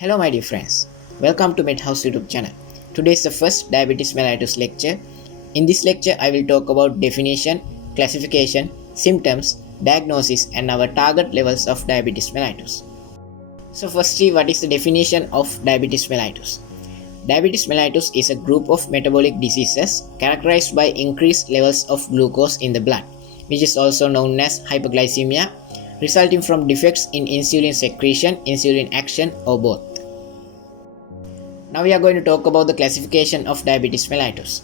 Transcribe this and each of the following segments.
Hello my dear friends, welcome to MedHouse YouTube channel. Today is the first diabetes mellitus lecture. In this lecture I will talk about definition, classification, symptoms, diagnosis and our target levels of diabetes mellitus. So firstly, what is the definition of diabetes mellitus? Diabetes mellitus is a group of metabolic diseases characterized by increased levels of glucose in the blood, which is also known as hyperglycemia, resulting from defects in insulin secretion, insulin action or both. Now we are going to talk about the classification of diabetes mellitus.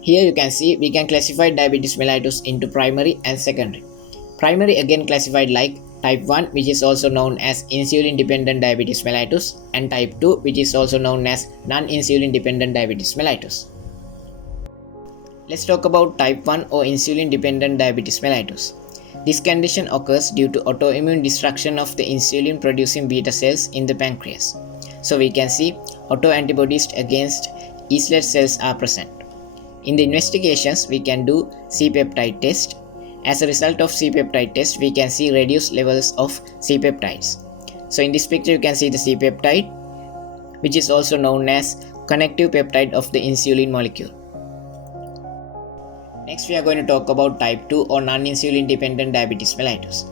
Here you can see we can classify diabetes mellitus into primary and secondary. Primary again classified like type 1, which is also known as insulin dependent diabetes mellitus, and type 2, which is also known as non-insulin dependent diabetes mellitus. Let's talk about type 1 or insulin dependent diabetes mellitus. This condition occurs due to autoimmune destruction of the insulin producing beta cells in the pancreas. So we can see autoantibodies against islet cells are present. In the investigations, we can do C-peptide test. As a result of C-peptide test, we can see reduced levels of C-peptides. So in this picture, you can see the C-peptide, which is also known as connective peptide of the insulin molecule. Next, we are going to talk about type 2 or non-insulin dependent diabetes mellitus.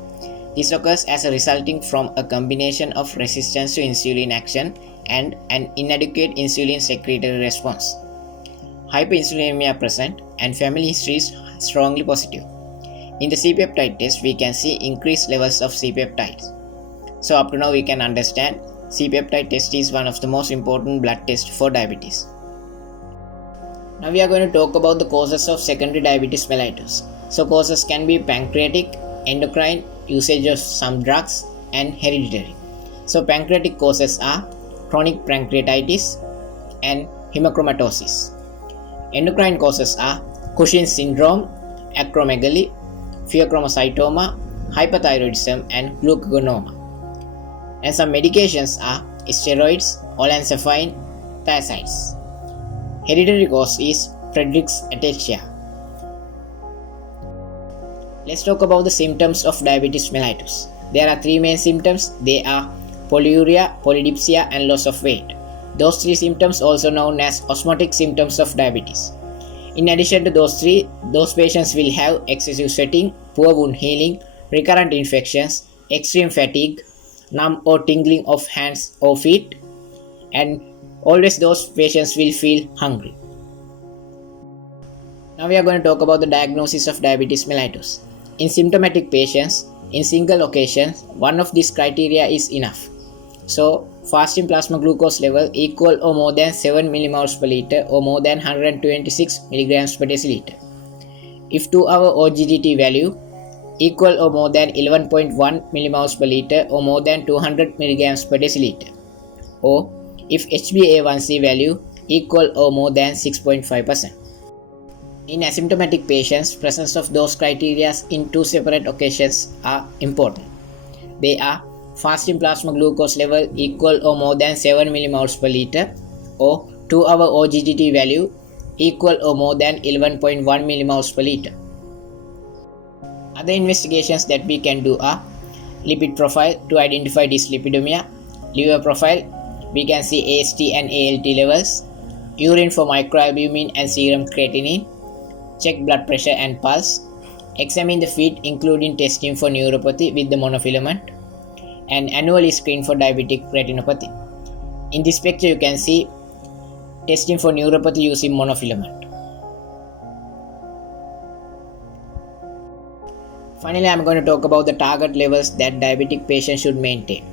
This occurs as a resulting from a combination of resistance to insulin action and an inadequate insulin secretory response. Hyperinsulinemia present and family history is strongly positive. In the C-peptide test, we can see increased levels of C-peptides. So up to now we can understand C-peptide test is one of the most important blood tests for diabetes. Now we are going to talk about the causes of secondary diabetes mellitus. So causes can be pancreatic, endocrine, usage of some drugs and hereditary. So pancreatic causes are chronic pancreatitis and hemochromatosis. Endocrine causes are Cushing's syndrome, acromegaly, pheochromocytoma, hyperthyroidism and glucagonoma. And some medications are steroids, olanzapine, thiazides. Hereditary cause is Friedreich's ataxia. Let's talk about the symptoms of diabetes mellitus. There are three main symptoms. They are polyuria, polydipsia and loss of weight. Those three symptoms also known as osmotic symptoms of diabetes. In addition to those three, those patients will have excessive sweating, poor wound healing, recurrent infections, extreme fatigue, numb or tingling of hands or feet, and always those patients will feel hungry. Now we are going to talk about the diagnosis of diabetes mellitus. In symptomatic patients, in single occasions, one of these criteria is enough. So, fasting plasma glucose level equal or more than 7 millimoles per liter or more than 126 milligrams per deciliter. If 2-hour OGTT value equal or more than 11.1 millimoles per liter or more than 200 milligrams per deciliter. Or if HbA1c value equal or more than 6.5%. In asymptomatic patients, presence of those criteria in two separate occasions are important. They are fasting plasma glucose level equal or more than 7 millimoles per liter or 2-hour OGTT value equal or more than 11.1 millimoles per liter. Other investigations that we can do are lipid profile to identify dyslipidemia, liver profile, we can see AST and ALT levels, urine for microalbumin and serum creatinine, check blood pressure and pulse, examine the feet including testing for neuropathy with the monofilament, and annually screen for diabetic retinopathy. In this picture you can see testing for neuropathy using monofilament. Finally, I am going to talk about the target levels that diabetic patients should maintain.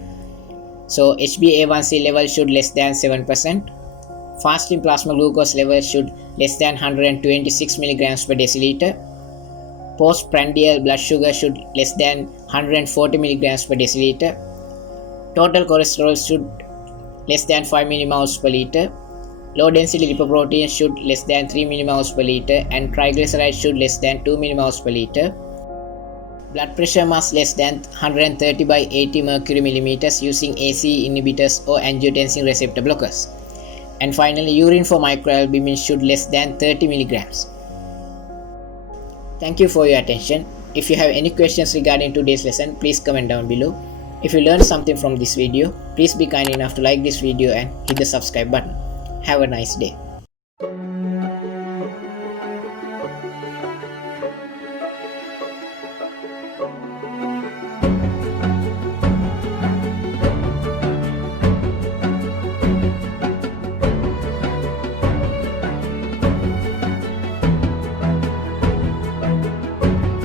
So HbA1c level should less than 7%. Fasting plasma glucose level should less than 126 milligrams per deciliter. Postprandial blood sugar should less than 140 milligrams per deciliter. Total cholesterol should less than 5 millimoles per liter. Low density lipoprotein should less than 3 millimoles per liter and triglycerides should less than 2 millimoles per liter. Blood pressure must less than 130 by 80 mercury millimeters using ACE inhibitors or angiotensin receptor blockers. And finally, urine for microalbumin should less than 30 milligrams. Thank you for your attention. If you have any questions regarding today's lesson, please comment down below. If you learned something from this video, please be kind enough to like this video and hit the subscribe button. Have a nice day.